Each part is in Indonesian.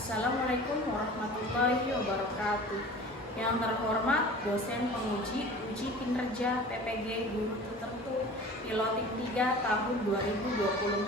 Assalamualaikum warahmatullahi wabarakatuh. Yang terhormat dosen penguji uji kinerja PPG guru tertentu Piloting 3 tahun 2024.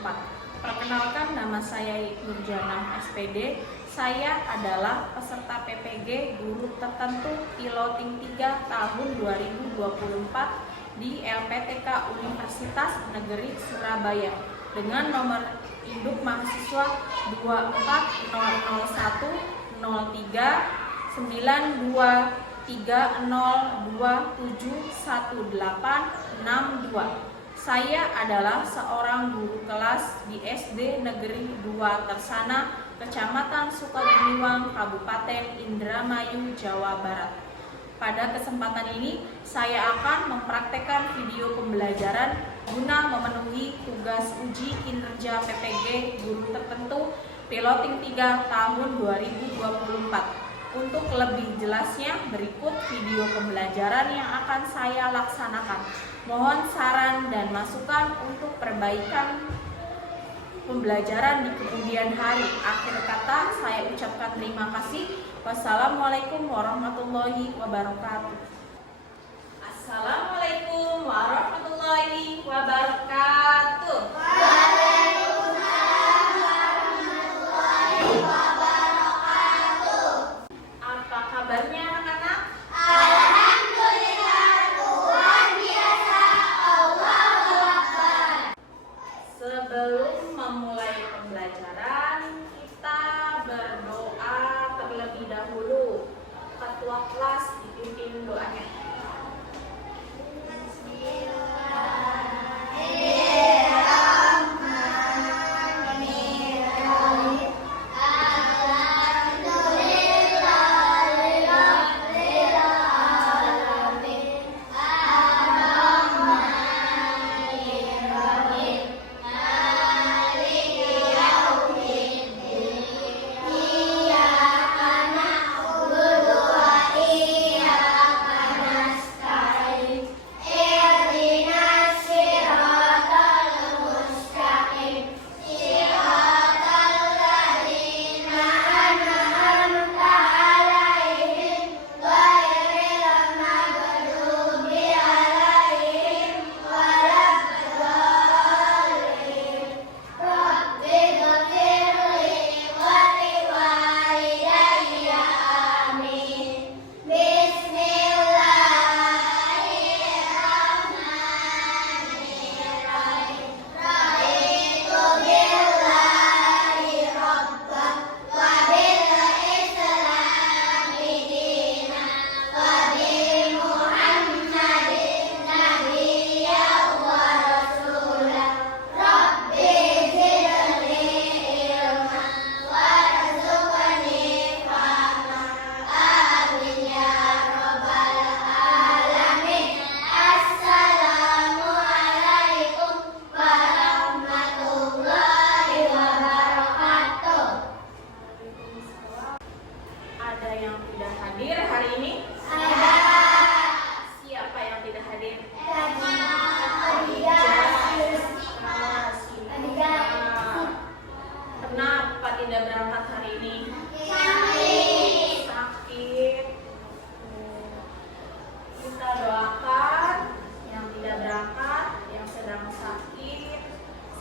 Perkenalkan, nama saya Nurjana SPD. Saya adalah peserta PPG guru tertentu Piloting 3 tahun 2024 di LPTK Universitas Negeri Surabaya dengan nomor induk mahasiswa 240030302711862. Saya adalah seorang guru kelas di SD Negeri 2 Tersana, Kecamatan Sukabumi, Kabupaten Indramayu, Jawa Barat. Pada kesempatan ini, saya akan mempraktekkan video pembelajaran guna memenuhi tugas uji kinerja PPG guru tertentu Piloting 3 tahun 2024. Untuk lebih jelasnya, berikut video pembelajaran yang akan saya laksanakan. Mohon saran dan masukan untuk perbaikan pembelajaran di kemudian hari. Akhir kata, saya ucapkan terima kasih. Wassalamualaikum warahmatullahi wabarakatuh. Assalamualaikum warahmatullahi wabarakatuh. Waalaikumsalam warahmatullahi wabarakatuh. Apa kabarnya anak-anak? Alhamdulillah, luar biasa. Allahu Akbar. Sebelum memulai pembelajaran, kita berdoa terlebih dahulu. Ketua kelas dipimpin doanya.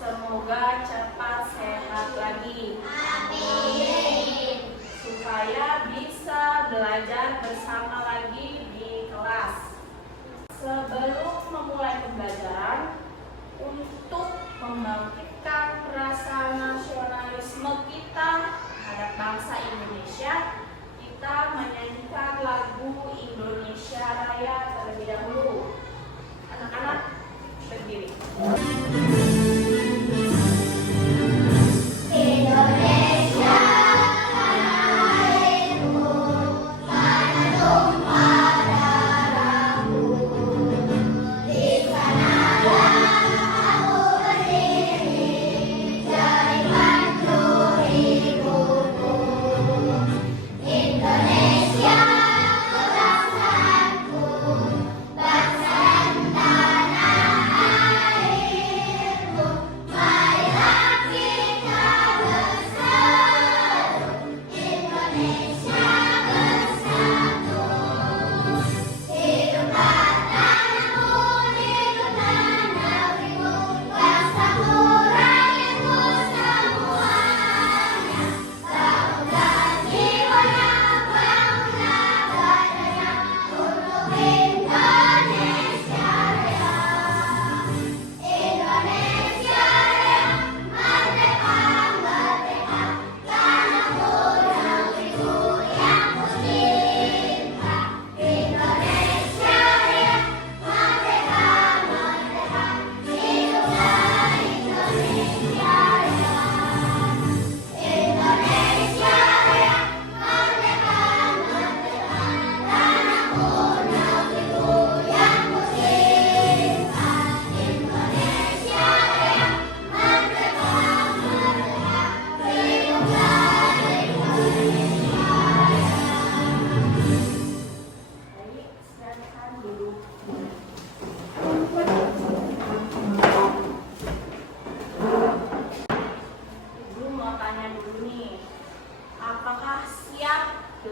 Semoga cepat sehat lagi. Amin. Supaya bisa belajar bersama lagi di kelas. Sebelum memulai pembelajaran, untuk membangkitkan rasa nasionalisme kita terhadap bangsa Indonesia, kita menyanyikan lagu Indonesia Raya terlebih dahulu. Anak-anak berdiri. Dari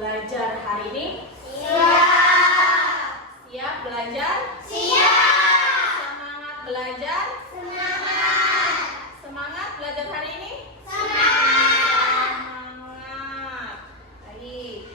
belajar hari ini? Siap. Siap belajar? Siap. Semangat belajar? Semangat. Semangat belajar hari ini? Semangat. Semangat. Baik.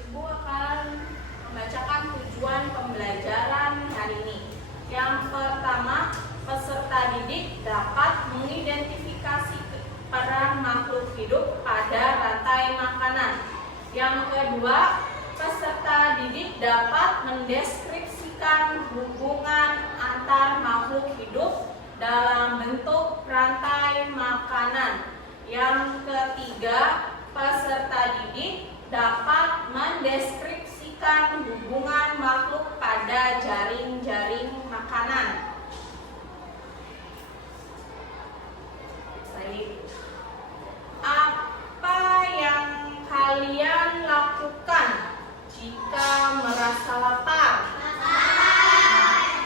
Ibu akan membacakan tujuan pembelajaran hari ini. Yang pertama, peserta didik dapat mengidentifikasi peran makhluk hidup pada rantai makanan. Yang kedua, peserta didik dapat mendeskripsikan hubungan antar makhluk hidup dalam bentuk rantai makanan. Yang ketiga, peserta didik dapat mendeskripsikan hubungan makhluk pada jaring-jaring makanan. Baik. Apa yang kalian lakukan jika merasa lapar?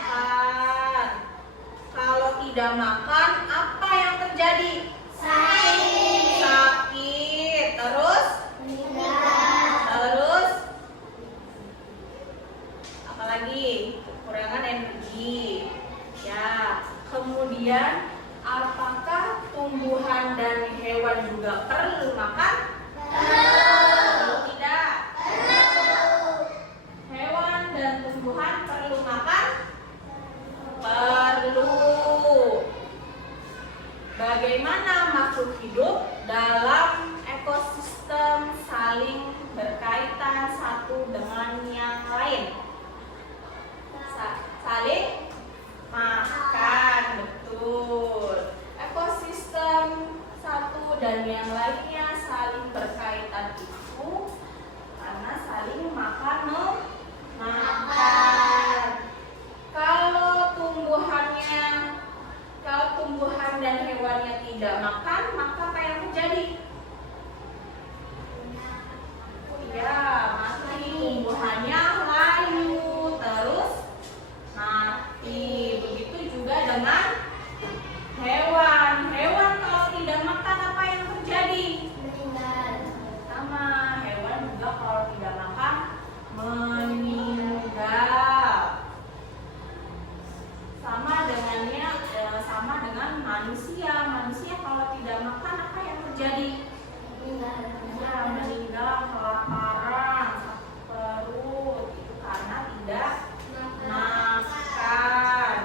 Makan. Kalau tidak makan, apa yang terjadi? Sakit. Terus? Terus? Apalagi? Kekurangan energi. Ya. Kemudian, apakah tumbuhan dan hewan juga perlu makan? Perlu tidak? Hewan dan tumbuhan perlu makan? Perlu. Bagaimana makhluk hidup dalam ekosistem saling berkaitan satu dengan yang lain? Saling makan, betul. Ekosistem satu dan yang lainnya saling berkaitan itu karena saling makan memakan. Kalau tumbuhan dan hewannya tidak makan, maka apa yang terjadi? Ya, mati. Tumbuhannya layu, terus mati. Begitu juga dengan hewan. Hewan kalau tidak makan, apa yang terjadi? Sama, hewan juga kalau tidak makan meninggal. Sama dengan manusia. Manusia kalau tidak makan, apa yang terjadi? Ya, meninggal kelaparan, sakit perut. Itu karena tidak makan.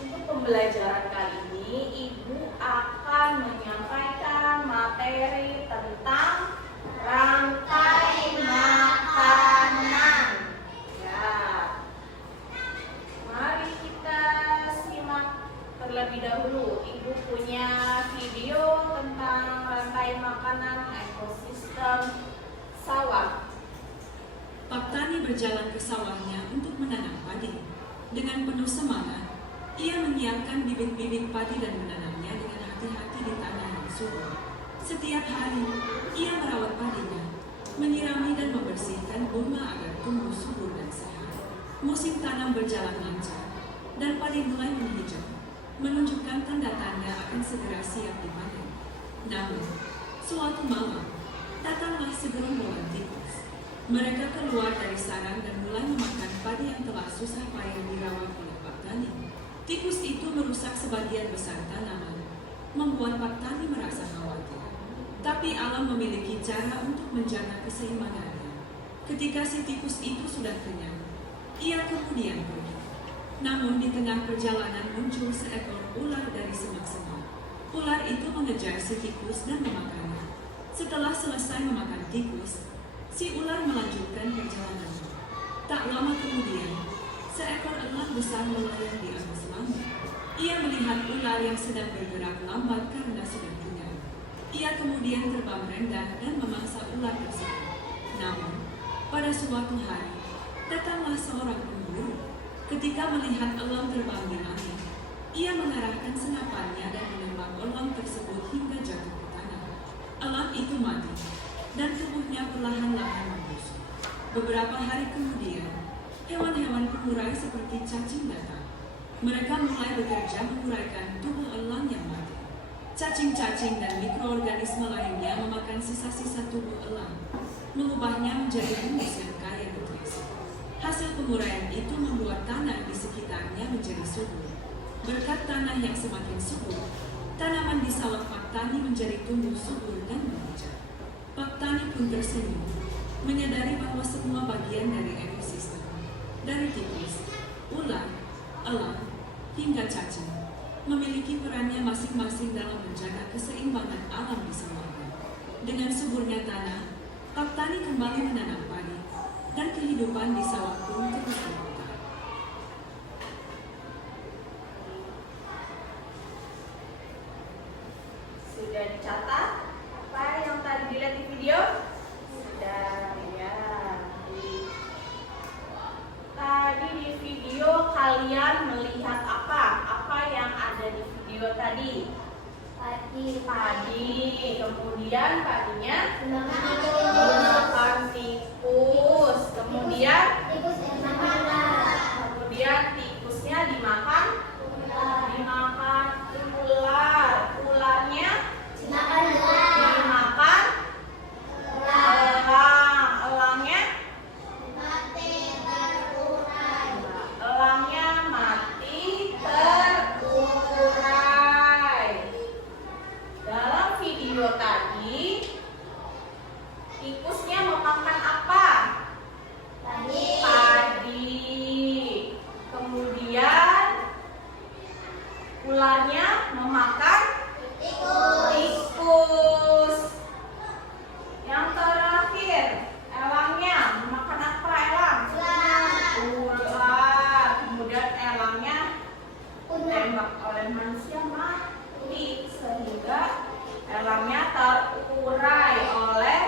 Untuk pembelajaran kali ini, Ibu akan menyampaikan materi tentang rantai makanan. Ya. Mari kita simak terlebih dahulu. Ibu punya video tentang rantai makanan ekosistem sawah. Pak Tani berjalan ke sawahnya untuk menanam padi. Dengan penuh semangat, ia menyiapkan bibit-bibit padi dan menanamnya dengan hati-hati di tanah yang subur. Setiap hari, ia merawat padinya, menyirami dan membersihkan bunga agar tumbuh subur dan sehat. Musim tanam berjalan lancar, dan padi mulai menghijau, menunjukkan tanda-tanda akan segera siap dipanen. Namun, suatu malam, datanglah segerombolan tikus. Mereka keluar dari sarang dan mulai memakan padi yang telah susah payah dirawat oleh Pak Tani. Tikus itu merusak sebagian besar tanaman, membuat Pak Tani merasa khawatir. Tapi alam memiliki cara untuk menjaga keseimbangannya. Ketika si tikus itu sudah kenyang, ia kemudian pergi. Namun di tengah perjalanan muncul seekor ular dari semak-semak. Ular itu mengejar si tikus dan memakannya. Setelah selesai memakan tikus, si ular melanjutkan perjalanannya. Tak lama kemudian, seekor elang besar melayang di atas langit. Ia melihat ular yang sedang bergerak lambat karena sudah kenyang. Ia kemudian terbang rendah dan memangsa ular tersebut. Namun, pada suatu hari, datanglah seorang pemburu. Ketika melihat elang terbang di langit, ia mengarahkan senapannya dan menembak elang tersebut hingga jatuh ke tanah. Elang itu mati, dan tubuhnya perlahan-lahan membusuk. Beberapa hari kemudian, hewan-hewan pengurai seperti cacing datang. Mereka mulai bekerja menguraikan tubuh elang yang mati. Cacing-cacing dan mikroorganisme lainnya memakan sisa-sisa tubuh elang, mengubahnya menjadi humus yang kaya nutrisi. Hasil penguraian itu membuat tanah di sekitarnya menjadi subur. Berkat tanah yang semakin subur, tanaman di sawah Pak Tani menjadi tumbuh subur dan menghijau. Pak Tani pun tersenyum, menyadari bahwa semua bagian dari ekosistem, dari tikus, ular, elang, hingga cacing, memiliki perannya masing-masing dalam menjaga keseimbangan alam di sawahnya. Dengan suburnya tanah, Pak Tani kembali menanam padi, dan kehidupan di sawah pun terus berputar. Sudah dicatat apa yang tadi dilihat di video? Sudah ya. Tadi di video kalian melihat apa? Apa yang ada di video tadi? Padi. Kemudian padinya dimakan tikus. Kemudian tikusnya dimakan ular. Ularnya dimakan elang. Elangnya mati terurai. Dalam video tadi, tikusnya memakan apa? Padi. Kemudian ularnya memakan tikus. Yang terakhir, elangnya memakan apa elang? Ular. Kemudian elangnya ditembak oleh manusia mati, sehingga elangnya terurai oleh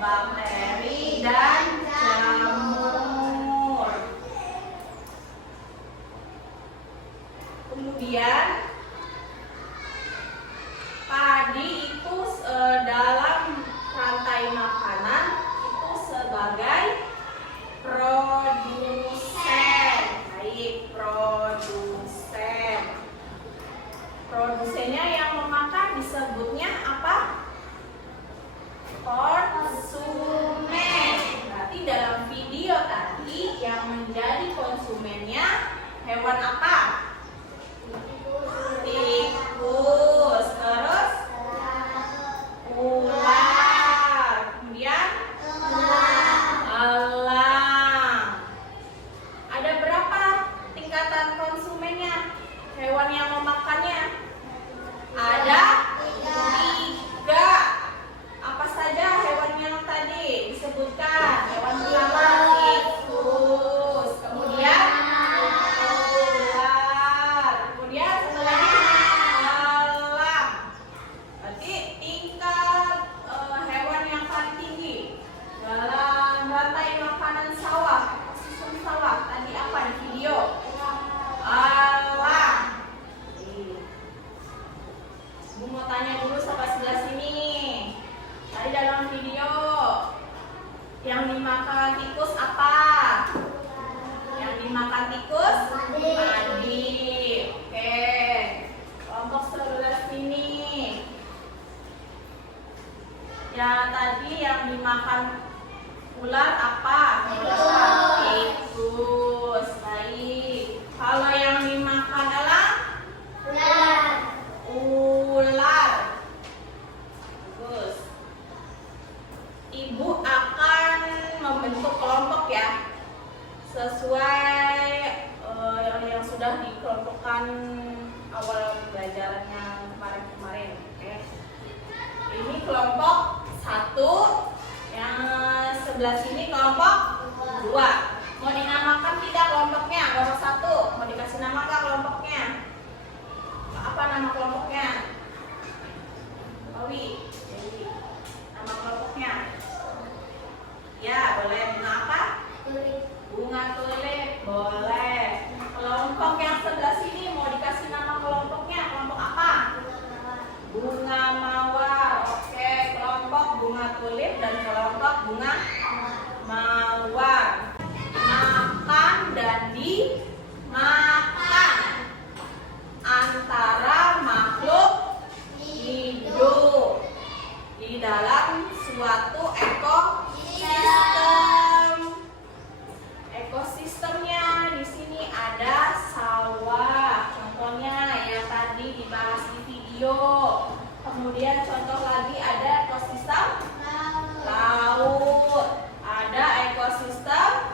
bakteri dan jamur. Kemudian padi itu dalam rantai makanan itu sebagai produsen. Baik, produsen. Produsennya yang memakan disebutnya apa? Konsumen. Berarti dalam video tadi yang menjadi konsumennya hewan apa? Tikus. Terus ular. Kemudian elang. Ada berapa tingkatan konsumennya? Hewan yang memakannya ada 3. Apa saja hewan yang tadi disebutkan? Hewan pertama tikus, kemudian ular, kemudian satu lagi elang. Berarti tingkat hewan yang paling tinggi dalam rantai makanan sawah, ekosistem sawah tadi apa di video? Elang. Bu mau tanya dulu sama sebelah sini. Tadi dalam video yang dimakan tikus apa? Yang dimakan tikus? Padi. Oke. Kelompok sebelah sini. Ya tadi yang dimakan ular apa? Tikus. Baik. Kalau yang dimakan elang? Ular. Bagus. Ibu akan membentuk kelompok ya, sesuai yang sudah dikelompokkan awal pembelajarannya kemarin. Oke. Ini kelompok 1, yang sebelah sini kelompok 2. Mau dinamakan tidak kelompoknya? Kelompok 1 mau dikasih nama nggak kelompoknya? Apa nama kelompoknya? Owi. Nama kelompoknya? Ya, boleh. Bunga apa? Bunga tulip. Boleh. Kelompok yang sebelah sini mau dikasih nama kelompoknya? Kelompok apa? Bunga mawar. Oke, kelompok bunga tulip dan kelompok bunga mawar. Makan dan dimakan antara makhluk dalam suatu ekosistem. Ekosistemnya di sini ada sawah, contohnya yang tadi dibahas di video. Kemudian contoh lagi ada ekosistem laut, ada ekosistem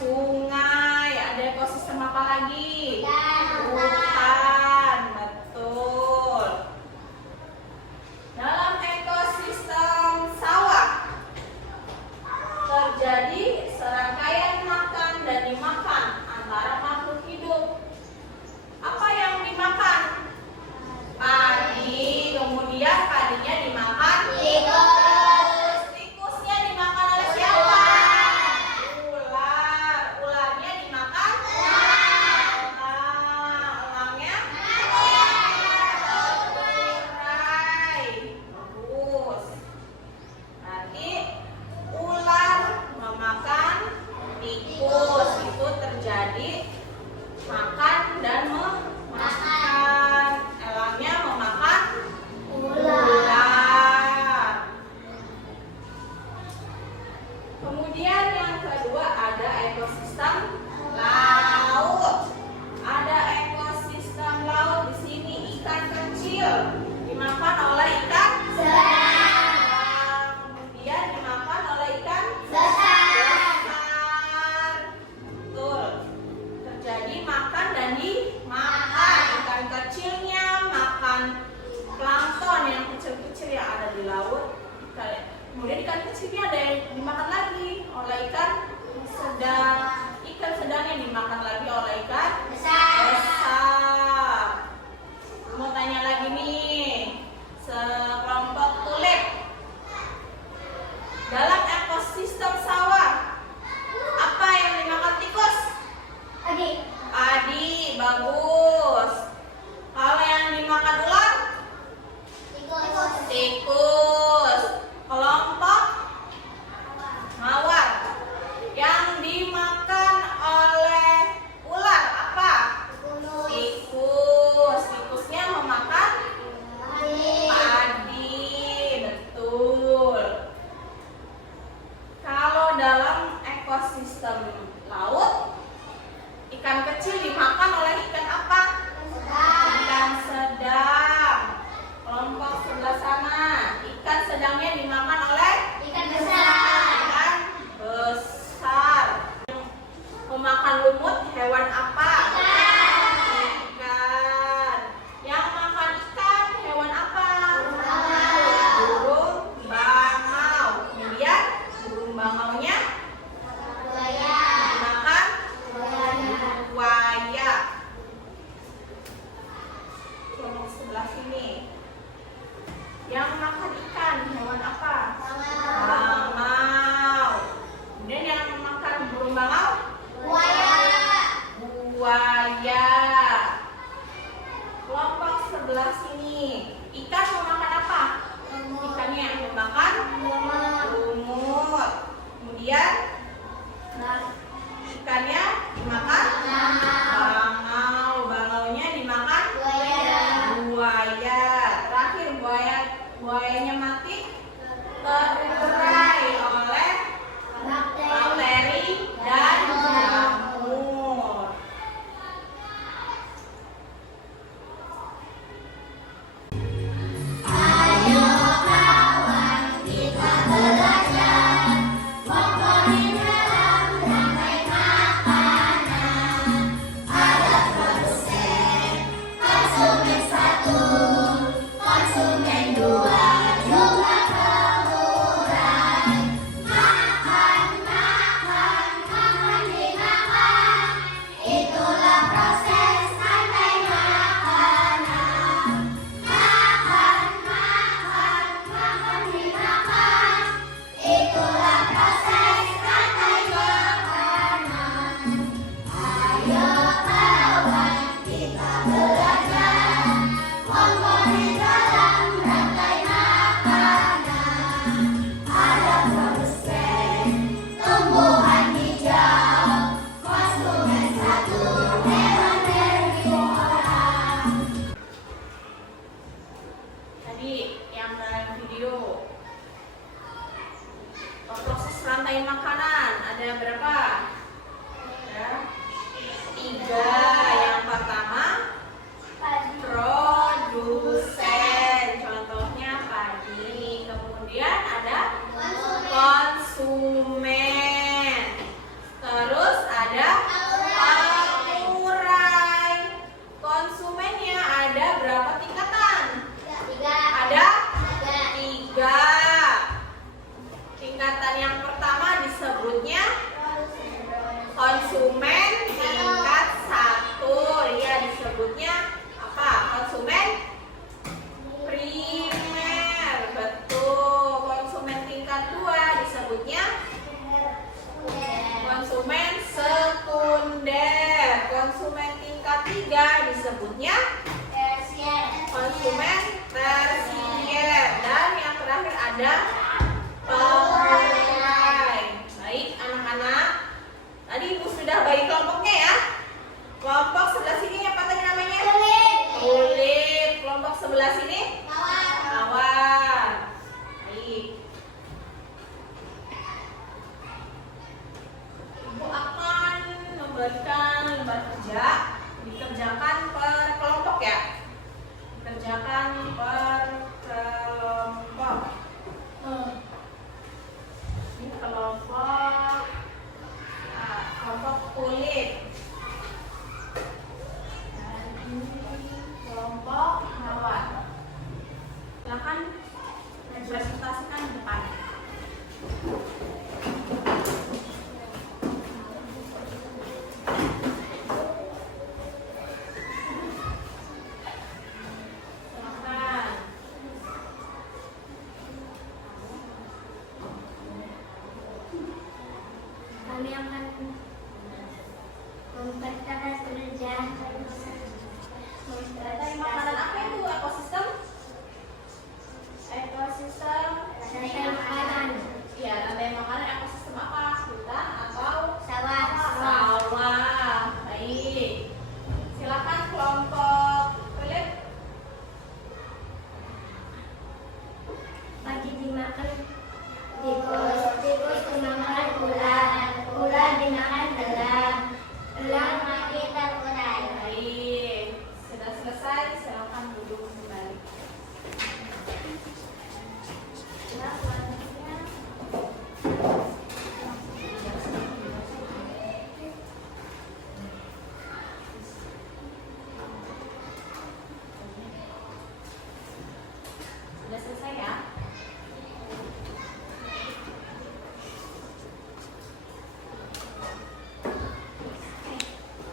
sungai, ada ekosistem apa lagi? Hutan, betul. Dalam ekosistem sawah terjadi serangkaian makan dan dimakan antara makhluk hidup. Apa yang dimakan? Padi, kemudian padinya dimakan tikus. Tikusnya dimakan oleh siapa? Ular. Ularnya dimakan elang. Elangnya urai. Bagus. Nanti ular memakan tikus, itu terjadi makan dan memakan. Elangnya memakan ular. Kemudian yang kedua ada ekosistem laut. Ada ekosistem laut di sini, ikan kecil dimakan oleh ikan sedang. Kemudian dimakan oleh ikan besar. Betul. Terjadi makan dan dimakan. Ikan kecilnya makan plankton yang kecil-kecil yang ada di laut. Kemudian ikan kecilnya ada yang dimakan lagi oleh ikan sedang. Ikan sedangnya dimakan lagi oleh ikan besar. Mau tanya lagi nih, sekelompok tulip. Dalam ekosistem sawah, apa yang dimakan tikus? Padi, bagus. Kalau yang dimakan ular? Tikus. Kelompok mawar. Yang dimakan oleh ular apa? Tikus. Tikusnya memakan padi, betul. Kalau dalam ekosistem laut, ikan kecil dimakan oleh ikan apa? Ikan sedang. Kelompok sebelah sana, ikan sedangnya dimakan oleh ikan besar. Pemakan lumut hewan apa? Ikan. Yang makan ikan hewan apa? Burung bangau. Kemudian burung bangaunya dimakan buaya. Kelompok sebelah sini. Yang makan ikan hewan apa? Bangau. Kemudian yang makan burung bangau? Buaya. Kelompok sebelah sini. Ikan memakan apa? Ikannya memakan lumut. Kemudian ikannya dimakan bangau. Bangaunya dimakan buaya. Terakhir buayanya mati terurai oleh bakteri dan jamur. Konsumen dua, jumlah Tadi yang dalam video. Proses rantai makanan ada berapa? Ada 3. Yang pertama produsen, contohnya padi. Kemudian ada konsumen. Terus ada pengurai. Konsumennya ada berapa tingkatan? Ada 3. Tingkatan yang pertama disebutnya konsumen tingkat 1. Dia disebutnya apa? Konsumen primer. Betul. Konsumen tingkat 2 disebutnya konsumen sekunder. Konsumen tingkat 3 disebutnya konsumen tersier. Dan yang terakhir ada pengurai. Baik anak-anak, tadi Ibu sudah bagi kelompoknya ya. Kelompok sebelah sini apa tadi namanya? Kulit. Kelompok sebelah sini? Mawar. Baik. Ibu akan memberikan lembar kerja, dikerjakan per kelompok ya. Dikerjakan per kelompok. Ini kelompok kelompok kulit. Dan ini kelompok mawar. Silakan presentasikan di depan. Silakan. Kami akan memperkeras kerja Rantai makanan apa itu? Ekosistem? Ekosistem rantai makanan ya, rantai makanan ekosistem apa? Hutan atau sawah. sawah? Baik. Silakan kelompok kulit. Padi dimakan tikus, tikus dimakan ular, ular dimakan elang, elang mati terurai. Baik. Sudah selesai, silakan duduk kembali. Ya, selanjutnya. Sudah selesai ya?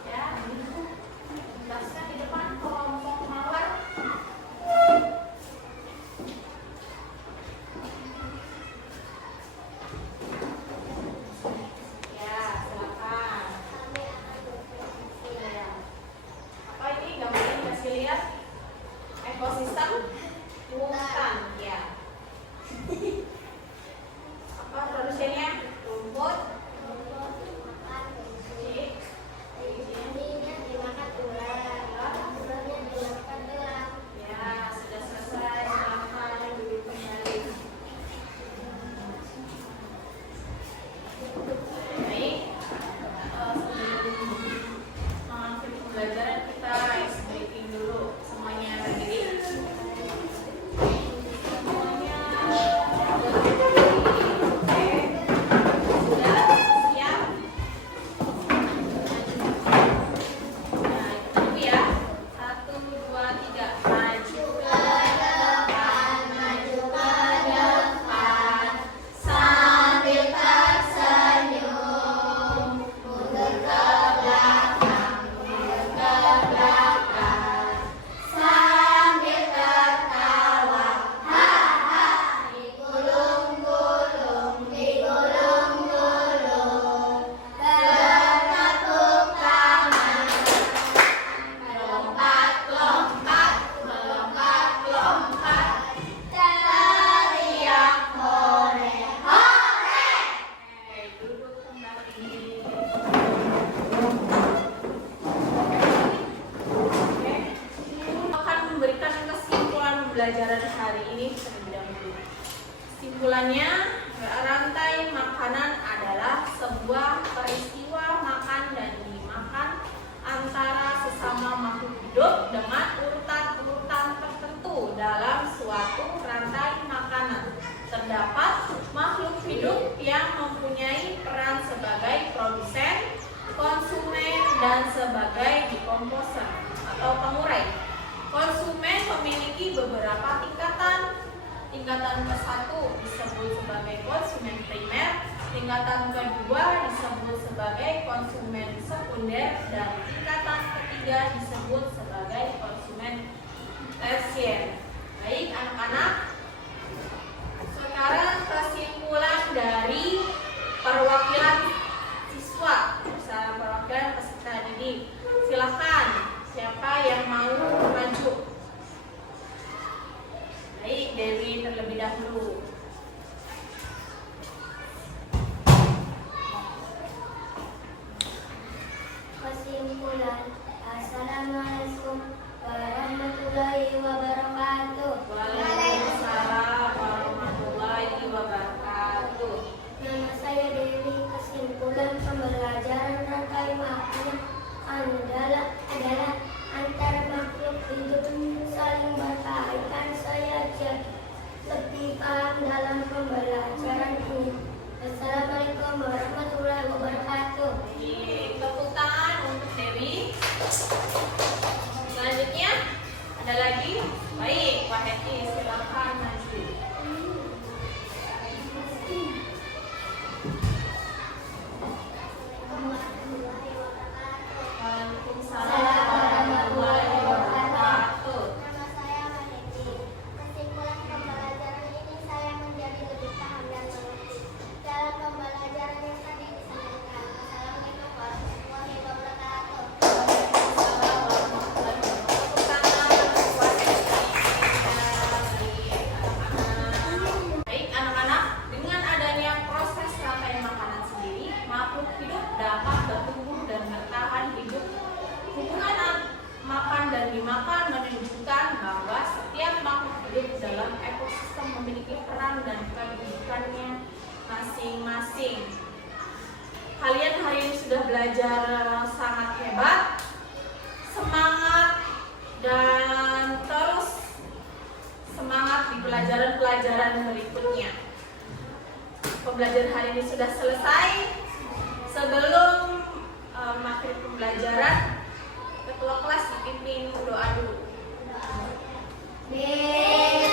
Ya, jelaskan di depan kelompok mawar. Ya, silakan. Apa ini gambarnya kasih lihat? Ekosistem hutan, ya. pembelajaran hari ini terlebih dahulu. Kesimpulannya, rantai makanan adalah sebuah peristiwa makan dan dimakan antara sesama makhluk hidup dengan urutan-urutan tertentu dalam suatu rantai makanan. Terdapat makhluk hidup yang mempunyai peran sebagai produsen, konsumen, dan sebagai dekomposer atau pengurai. Konsumen memiliki beberapa tingkatan. Tingkatan ke-1 disebut sebagai konsumen primer, tingkatan kedua disebut sebagai konsumen sekunder, dan tingkatan ketiga disebut sebagai konsumen tersier. Baik anak-anak, sekarang kesimpulan dari perwakilan siswa bersama perwakilan peserta didik. Silakan, siapa yang mau maju? Baik, Dewi terlebih dahulu. Kesimpulan. Assalamualaikum warahmatullahi wabarakatuh. Waalaikumsalam warahmatullahi wabarakatuh. Nama saya Dewi. Kesimpulan pembelajaran rantai makanan adalah antara makhluk hidup saling berkaitan. Saya jadi lebih paham dalam pembelajaran ini. Assalamualaikum warahmatullahi wabarakatuh. Baik, tepuk tangan untuk Dewi. Selanjutnya ada lagi? Baik, Pak Heti, silakan maju. Waalaikumsalam warahmatullahi wabarakatuh. Nama saya Maheti. Kesimpulan pembelajaran ini saya menjadi lebih paham dan mengerti dalam pembelajaran yang tadi disampaikan. Assalamualaikum warahmatullahi wabarakatuh. Waalaikumsalam warahmatullahi wabarakatuh. Tepuk tangan untuk Pak Heti. Baik anak-anak, dengan adanya proses rantai makanan sendiri, makhluk hidup dapat bertumbuh dan bertahan hidup. Hubungan makan dan dimakan menunjukkan bahwa setiap makhluk hidup dalam ekosistem memiliki peran dan kehidupannya masing-masing. Kalian hari ini sudah belajar sangat hebat, semangat, dan terus semangat di pelajaran-pelajaran berikutnya. Pembelajaran hari ini sudah selesai. Sebelum mengakhiri pembelajaran, ketua kelas dipimpin doa dulu. Amin.